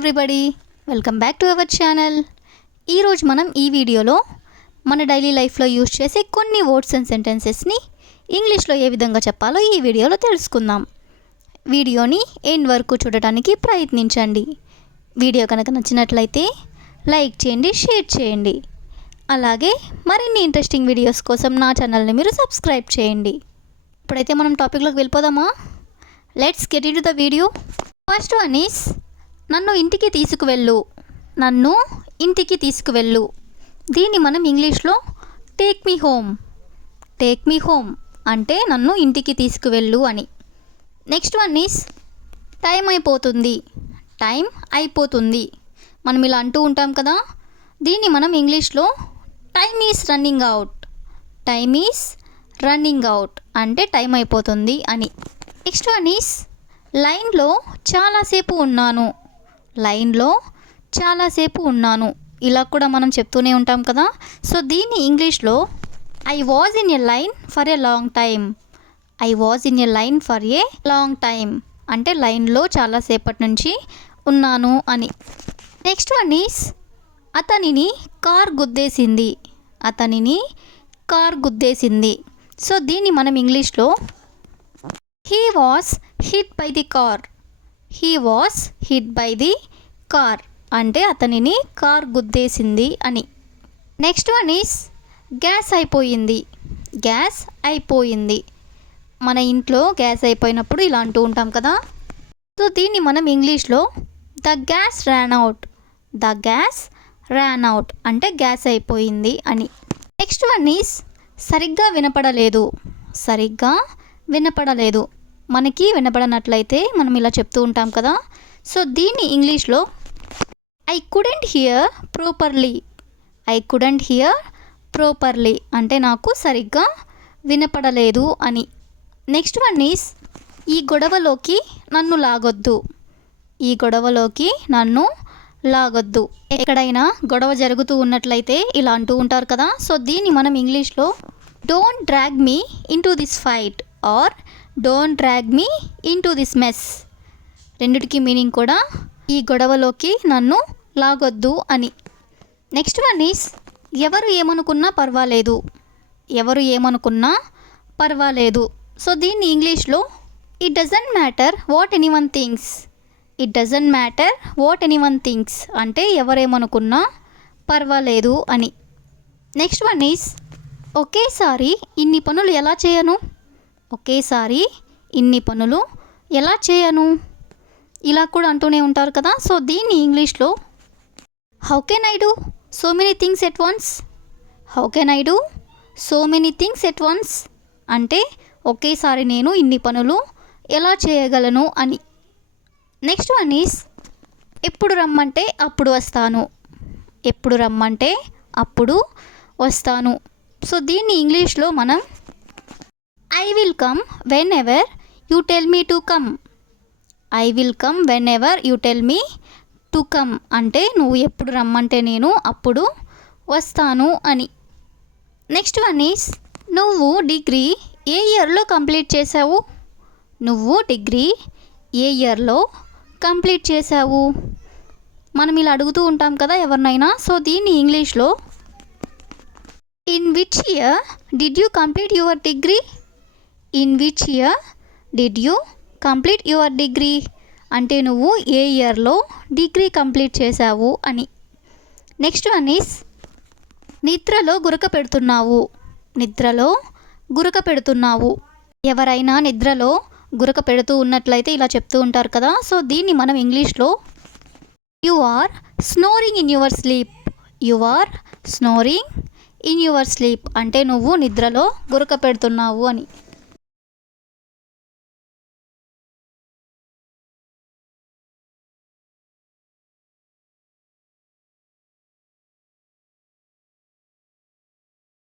Everybody, welcome back to our channel. ఈరోజు మనం ఈ వీడియోలో మన డైలీ లైఫ్లో యూజ్ చేసే కొన్ని వర్డ్స్ అండ్ సెంటెన్సెస్ని ఇంగ్లీష్లో ఏ విధంగా చెప్పాలో ఈ వీడియోలో తెలుసుకుందాం. వీడియోని ఎండ్ వరకు చూడటానికి ప్రయత్నించండి. వీడియో కనుక నచ్చినట్లయితే లైక్ చేయండి, షేర్ చేయండి. అలాగే మరిన్ని ఇంట్రెస్టింగ్ వీడియోస్ కోసం నా ఛానల్ని మీరు సబ్స్క్రైబ్ చేయండి. ఇప్పుడైతే మనం టాపిక్లోకి వెళ్ళిపోదామా? Let's get in to the video. First one is నన్ను ఇంటికి తీసుకువెళ్ళు. నన్ను ఇంటికి తీసుకువెళ్ళు. దీన్ని మనం ఇంగ్లీష్లో take me home. Take me home అంటే నన్ను ఇంటికి తీసుకువెళ్ళు అని. నెక్స్ట్ వన్ ఈస్ టైం అయిపోతుంది. టైం అయిపోతుంది. మనం ఇలా అంటూ ఉంటాం కదా, దీన్ని మనం ఇంగ్లీష్లో time is running out. Time is running out అంటే టైం అయిపోతుంది అని. నెక్స్ట్ వన్ ఈస్ లైన్లో చాలాసేపు ఉన్నాను. లైన్లో చాలాసేపు ఉన్నాను ఇలా కూడా మనం చెప్తూనే ఉంటాం కదా. సో దీన్ని ఇంగ్లీష్లో I was in a line for a long time. I was in a line for a long time అంటే లైన్లో చాలాసేపటి నుంచి ఉన్నాను అని. నెక్స్ట్ వన్ ఈస్ అతనిని కార్ గుద్దేసింది. అతనిని కార్ గుద్దేసింది. సో దీన్ని మనం ఇంగ్లీష్లో he was hit by the car. He was hit by the car అంటే అతనిని కార్ గుద్దేసింది అని. నెక్స్ట్ వన్ ఈస్ గ్యాస్ అయిపోయింది. గ్యాస్ అయిపోయింది. మన ఇంట్లో గ్యాస్ అయిపోయినప్పుడు ఇలా అంటూ ఉంటాం కదా. సో దీన్ని మనం ఇంగ్లీష్లో the gas ran out. The gas ran out అంటే గ్యాస్ అయిపోయింది అని. నెక్స్ట్ వన్ ఈస్ సరిగ్గా వినపడలేదు. సరిగ్గా వినపడలేదు. మనకి వినపడనట్లయితే మనం ఇలా చెప్తూ ఉంటాం కదా. సో దీన్ని ఇంగ్లీష్లో I couldn't here properly. I couldn't here properly అంటే నాకు సరిగ్గా వినపడలేదు అని. నెక్స్ట్ వన్ ఈస్ ఈ గొడవలోకి నన్ను లాగొద్దు. ఈ గొడవలోకి నన్ను లాగొద్దు. ఎక్కడైనా గొడవ జరుగుతూ ఉన్నట్లయితే ఇలా అంటూ ఉంటారు కదా. సో దీన్ని మనం ఇంగ్లీష్లో don't drag me in to this fight or don't drag me in to this mess. రెండిటికి మీనింగ్ కూడా ఈ గొడవలోకి నన్ను లాగొద్దు అని. నెక్స్ట్ వన్ ఈస్ ఎవరు ఏమనుకున్నా పర్వాలేదు. ఎవరు ఏమనుకున్నా పర్వాలేదు. సో దీన్ని ఇంగ్లీష్లో it doesn't matter what anyone thinks. It doesn't matter what anyone thinks అంటే ఎవరేమనుకున్నా పర్వాలేదు అని. నెక్స్ట్ వన్ ఈస్ ఒకేసారి ఇన్ని పనులు ఎలా చేయను. ఒకేసారి ఇన్ని పనులు ఎలా చేయను ఇలా కూడా అంటూనే ఉంటారు కదా. సో దీన్ని ఇంగ్లీష్లో how can I do so many things at once. How can I do so many things at once అంటే ఒకేసారి నేను ఇన్ని పనులు ఎలా చేయగలను అని. నెక్స్ట్ వన్ ఈస్ ఎప్పుడు రమ్మంటే అప్పుడు వస్తాను. ఎప్పుడు రమ్మంటే అప్పుడు వస్తాను. సో దీన్ని ఇంగ్లీష్లో మనం I will come when ever you tell me to come. I will come when ever you tell me to come అంటే నువ్వు ఎప్పుడు రమ్మంటే నేను అప్పుడు వస్తాను అని. నెక్స్ట్ వన్ ఈస్ నువ్వు డిగ్రీ ఏ ఇయర్లో కంప్లీట్ చేసావు. నువ్వు డిగ్రీ ఏ ఇయర్లో కంప్లీట్ చేసావు మనం ఇలా అడుగుతూ ఉంటాం కదా ఎవరినైనా. సో దీన్ని ఇంగ్లీష్లో in which year did you complete your degree. In which year did you complete your degree అంటే నువ్వు ఏ ఇయర్లో డిగ్రీ కంప్లీట్ చేసావు అని. నెక్స్ట్ వన్ ఈస్ నిద్రలో గురక పెడుతున్నావు. నిద్రలో గురక పెడుతున్నావు. ఎవరైనా నిద్రలో గురక పెడుతూ ఉన్నట్లయితే ఇలా చెప్తూ ఉంటారు కదా. సో దీన్ని మనం ఇంగ్లీష్లో you are snoring in your sleep. You are snoring in your sleep అంటే నువ్వు నిద్రలో గురక పెడుతున్నావు అని.